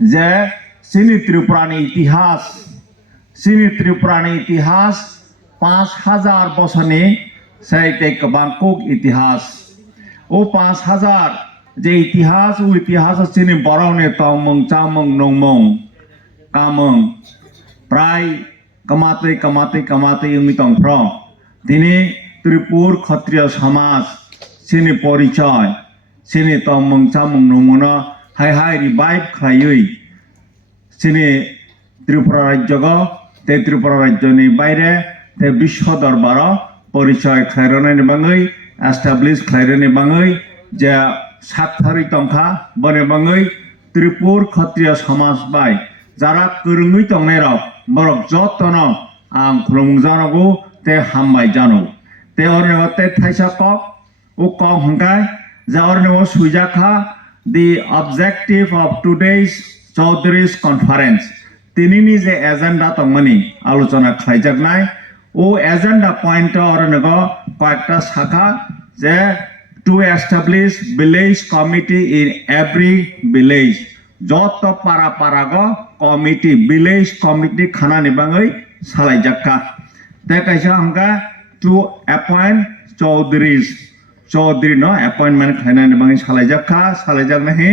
যে চিনি ত্রিপুরানি ইতিহাস 5000 বছরনি সাইতে কবাংকুক ইতিহাস ও 5000 যে ইতিহাস চিনি বড়নে তমং চামং নংমং কামং প্রায় কামাতে ইমি তংফ্র তিনি ত্রিপুর ক্ষত্রিয় সমাজ চিনি পরিচয় চিনি তমং চামং নংমন হাই রিভাইভ খাইই চিনি ত্রিপুরা রাজ্যগ তে ত্রিপুরা রাজ্যনি বাইরে তে বিশ্ব দরবার পরিচয় খাইরনানি বাঙৈ এস্টাবলিশ খাইরনি বাঙৈ যে সাতথারি তংখা বনে বাঙৈ ত্রিপুর ক্ষত্রিয় সমাজ বাই যারা করুঙৈ তংনের বরক যতন আং খুলুং জানাগো তে হামবাই জানো তে অরনে তে থাইসা কক ও কক হংকাই যা অরনে সুইজাখা the objective of today's Chaudhry's conference tinini je agenda tongmani alochona khlaijaknai o agenda point ornego koyekta shakha je to establish village committee in every village joto para go committee village committee khana nibangai salaijakka te kaisa hangka to appoint Chaudhry no appointment khaina ni bangi salajak nahi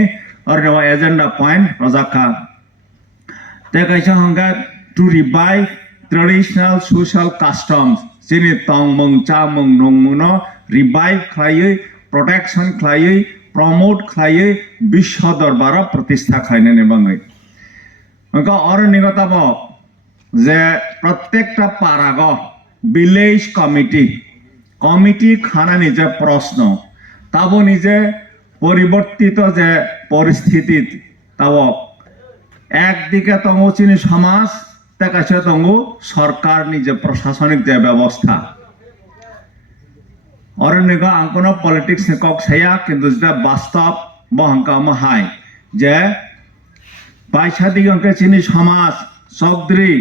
or no agenda point rojaka te kaisa hanga to revive traditional social customs chini tongmung chamung nongmuno revive khlaioi protection khlaioi promote khlaioi bisho darbara pratishtha khaina ni bangi anga or nigatabo je prottekta parago village committee খানা নিজে প্রশ্ন তাব নিজে পরিবর্তিত যে পরিস্থিতি তাব একদিকে তঙ্গু চিনি সমাজ তাকাছে তঙ্গু সরকার নিজে প্রশাসনিক যে ব্যবস্থা অরণ্যগ আঙ্কন পলিটিক্স কক সাইয়া কিন্তু যেটা বাস্তব বহঙ্কা মহাই যে বাইশা দিগঙ্কে চিনি সমাজ চকদ্রি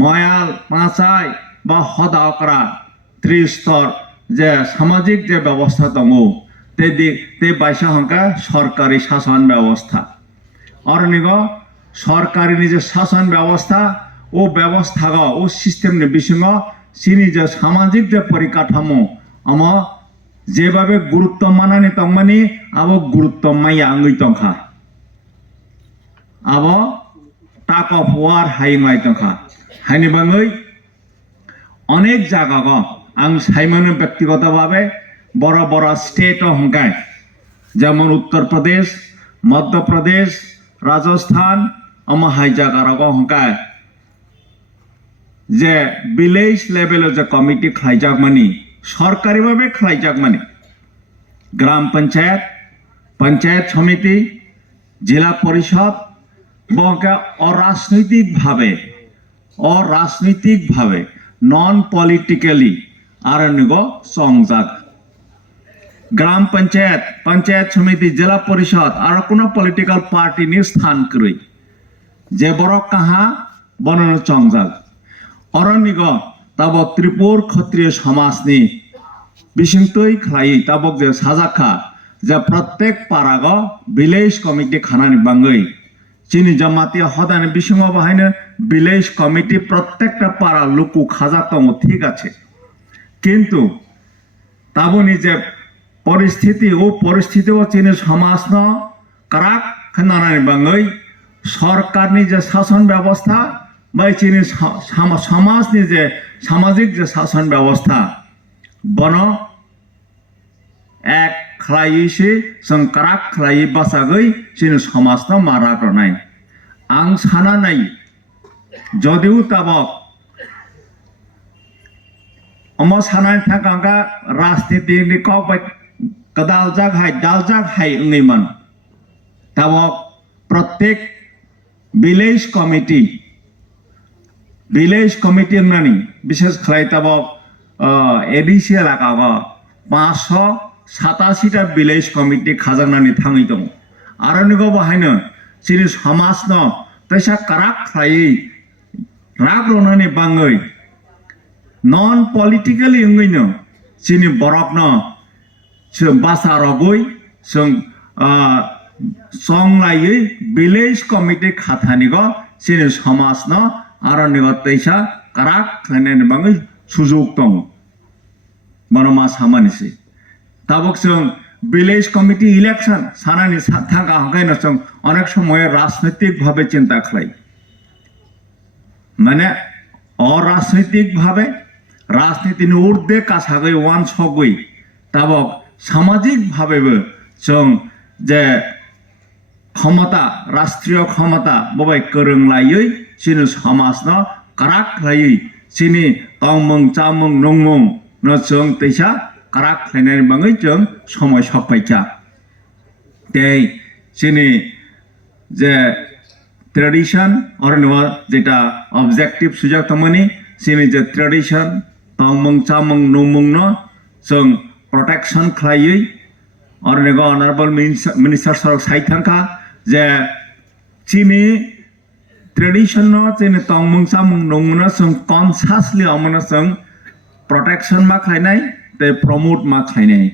ময়াল পাঁচাই বা হদাকরা ত্রিস্তর যে সামাজিক যে ব্যবস্থা দङ তে বাইশা হংকা সরকারি শাসন ব্যবস্থা অরনিগ সরকারি নিজে শাসন ব্যবস্থা ও ব্যবস্থা ও সিস্টেম নি বিসঙ্গ সিনি যে সামাজিক যে পরিকাঠামো আম যেভাবে গুরুত্ব মানানি তংমানি আবো গুরুত্ব মাইয়া আঙ্গই তংখা আবো টাক অফ ওয়ার হাইমাই তংখা হাইনি বাঙ্গই অনেক জায়গা आं साइमन व्यक्तिगत भावे बड़ा स्टेट हंकाय जेमन उत्तर प्रदेश मध्य प्रदेश राजस्थान अम हाई जगार हंकाय जे विलेज लेवल जे कमिटी खाइजाक मानी सरकारी भावे खाइजाक मानी ग्राम पंचायत समिति जिला परिषद बंका अराजनैतिक भावे नन पलिटिकली आरण्यग संजाक ग्राम पंचायत समिति जिला परिषद और कोनो पॉलिटिकल पार्टी नि स्थान करै जे बरक कहा बनन संजाक अरण्यग तब त्रिपुर क्षत्रिय समाज नि बिसिंतै खलायै तबक जे साजाखा जे प्रत्येक पाराग विलेज कमिटी खानानि बांगै चिनी जमाती हदानि बिसिंग बाहायनो विलेज कमिटी प्रत्येकटा पारा लुकु खाजाक दङ ठीक আছে কিন্তু তাবনি যে পরিস্থিতি ও চিনি সমাজ ন কারাক খানানি বাঙ্গৈ সরকারনি যে শাসন ব্যবস্থা বা চিনি সমাজনি যে সামাজিক যে শাসন ব্যবস্থা বন এক খালাইছে जों কারাক খালাই বাসাগৈ চিনি সমাজ ন মারা করনাই আং সানা নাই যদিও তাবক अम सानाय थांगा राजनीति नि कब कदालजाक हाय इंगैमन तब प्रत्येक विलेज कमिटी नानी विशेष खलाई तब एडिसी एलाका 587टा विलेज कमिटी खाजानानि थाङै दङ आरो निगो बाहायनो सिरि समाज न तैसा काराक खलाई राग रनानि बाङै नन पलिटिकली इंगैनो चिनी बरफ न जों बासा रगै जों संलायै विलेज कमिटि खाथानिगो सिनि समाजनो आरनिगो तैसा काराक खालायनायनि बागै सुजुग दं बरमा सामानिसै ताबक जों विलेज कमिटि इलेक्शन सानानि थांगा हांगायनो जों अनेक समय राजनैतिक भावे चिंता खालाय माने अराजनैतिक भावे राजनीतिनि ऊर्ध्वे कासागै वान सगै ताबक सामाजिक भावेबो जों जे क्षमता राष्ट्रीय क्षमता बबाय गोरोंलायै सिनि समाजनो काराक खालायै सिनि तंमं चामं नंमं न जों तैसा काराक खालायनायनि बागै जों समय सफायचा ते सिनि जे ट्रेडिशन और जेटा ऑब्जेक्टिव सुजाक तमनि सिनि जे ट्रेडिशन तंमं चामं नंमं न जों प्रोटेक्शन खालायै और ऑनरेबल मिनिस्टर सर साइथांका जे चीनी ट्रेडिशन न चीनी तंमं चामं नंमं जों कॉन्शियसली अमन जों प्रोटेक्शन मा खालायनाय ते प्रमोट मा खालायनाय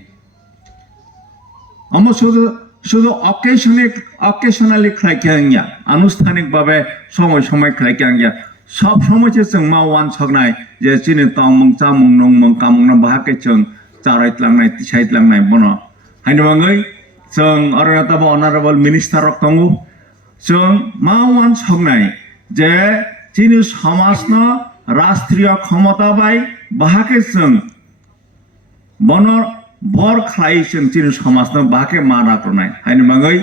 अम शुद्ध ऑकेशनली खालायखांया आनुष्ठानिक भावे समय समय खालायखांया सब समय जों मा वान सकनाय जे चीनी तंमं चामं नंमं कामं न बाहाके जों चारायतलांनाय तिसायतलांनाय बनो हायनो बागै जों अरनाताबा ऑनरेबल मिनिस्टर दंगो जों मा वान सकनाय जे चीनी समाजनो राष्ट्रीय क्षमता बाय बाहाके जों बनो भर खालाय जों चीनी समाजनो बाहाके मा राखनाय हायनो बागै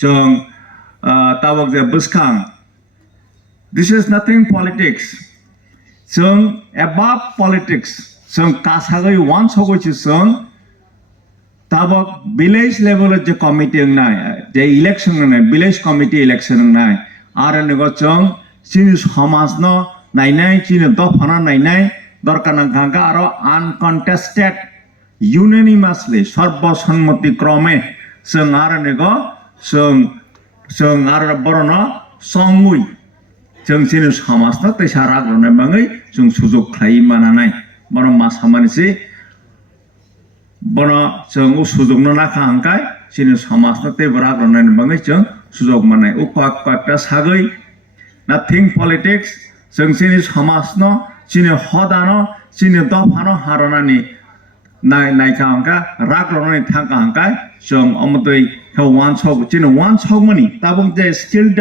जों ताबक जे बसखां दिस इज नथिं पॉलिटिक्स जों एबाव पॉलिटिक्स जों कासागै वान सगैसो जों ताबक विलेज लेवल जे कमिटी नाय जे इलेक्शन नाय विलेज कमिटी इलेक्शन नाय आरो नगो जों चीनी समाजनो नायनाय चीनी दफाना नायनाय दरकार गांगा आरो अनकन्टेस्टेड यूनानिमासली सर्वसम्मति क्रमे जों आरो नगो जों आरो बरनो संगुई जों चीनी समाजनो तैसा राग्रोनाय बागै जों सुजुग खालाय मानानाय बरम मा सामानिसै बनो जों सुजुगनो नाखा हांकाय चीनी समाजनो ते राग्रोनायनि बागै जों सुजुग मानाय उपाकटा सागै नथिं पॉलिटिक्स जों चीनी समाजनो चीनी हदानो चीनी दफानो हारनानि नायखा हांका राग्रोनाय थांका हांकाय जों अमदै वान सग चीनी वान सगमनि ताबुं जे स्किल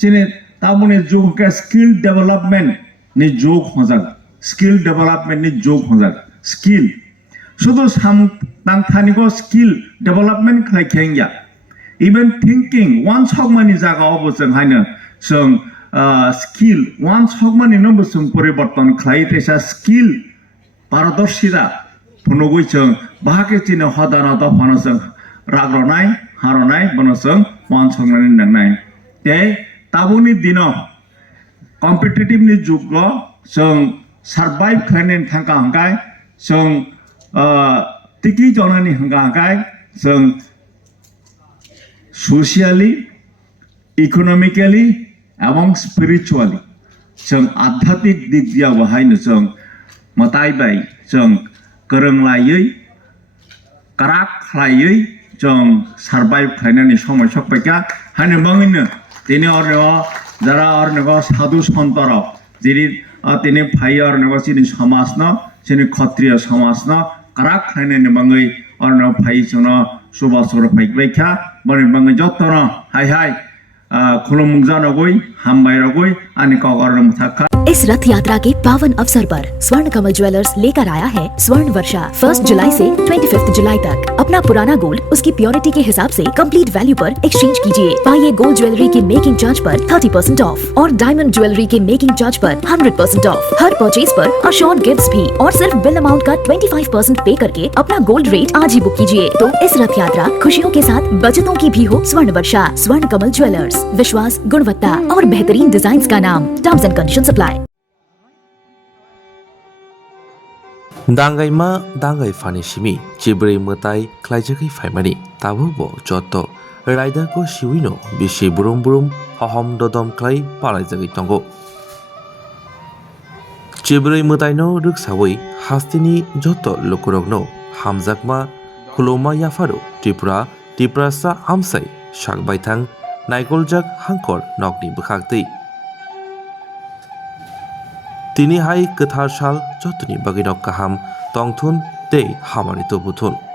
चीनी ताबुनि जुग के स्किल डेवलपमेंट नि जुग हजाग स्किल डेवलपमेंट नि जुग हजाग स्किल शुद्ध सामथानिको स्किल डेवलपमेंट खालायखांया इवन थिंकिंग वान सगमानि जागायावबो जों हायनो जों स्किल वान सगमानि नबो जों परिवर्तन खालाय तैसा स्किल पारदर्शिता फनगै जों बाहाके चीनी हदाना दफानो जों राग्रोनाय हारनाय बनो जों वान सगनानि नांनाय ते ताबुनि दिनाव कम्पिटिटिभनि जुगलो जों सार्भाइव खालायनायनि थांखा हांकाय जों तिकी जनानि हांगा हांकाय जों सोशियली इकोनॉमिकली एवं स्पिरिचुअली जों आध्यात्मिक दिग दिया बाहायनो जों मतायबाय जों गोरोंलायै काराक खालायै जों सार्भाइव खालायनायनि समय सफैका हायनो बाङैनो दिनै अरनो जरा अरनो साधु सन्तर जेरै दिनै फायो अरनो चीनी समाजनो चीनी क्षत्रिय समाजनो काराक खालायनायनि बागै अरनो फायो जोंनो सुबासर फायबायखा बने बागै जत्तनो हाय खुलुममुं जानगै हामबायरगै आनि कगरनो मुथाखा। इस रथ यात्रा के पावन अवसर पर स्वर्ण कमल ज्वेलर्स लेकर आया है स्वर्ण वर्षा 1 जुलाई से 25 जुलाई तक। अपना पुराना गोल्ड उसकी प्योरिटी के हिसाब से कंप्लीट वैल्यू पर एक्सचेंज कीजिए। पाइए गोल्ड ज्वेलरी के मेकिंग चार्ज पर 30% ऑफ और डायमंड ज्वेलरी के मेकिंग चार्ज पर 100% ऑफ। हर परचेज पर अशोर्ड गिफ्ट्स भी और सिर्फ बिल अमाउंट का 25% पे करके अपना गोल्ड रेट आज ही बुक कीजिए। तो इस रथ यात्रा खुशियों के साथ बचतों की भी हो। स्वर्ण वर्षा स्वर्ण कमल ज्वेलर्स, विश्वास, गुणवत्ता और बेहतरीन डिजाइन का नाम। Terms and condition apply. दांगाई मा दांगाई फानी सिमी चिब्रै मताई ख्लाइजकै फाइमानि ताबो बो जत्तो रायदा को सिविनो बिसि बुरुम बुरुम हहम ददम ख्लाइ पालाइजकै तंगो चिब्रै मताइनो रुकसावै हास्तिनि जत्तो लुकुरगनो हामजाकमा खुलोमा याफारो त्रिपुरा सा आमसाई sakbaithang naigoljak hangkor nokni bwkhak-twi. Tini hai kwthar sal jotoni bagui no kaham tongthun tei hamani tubuthun.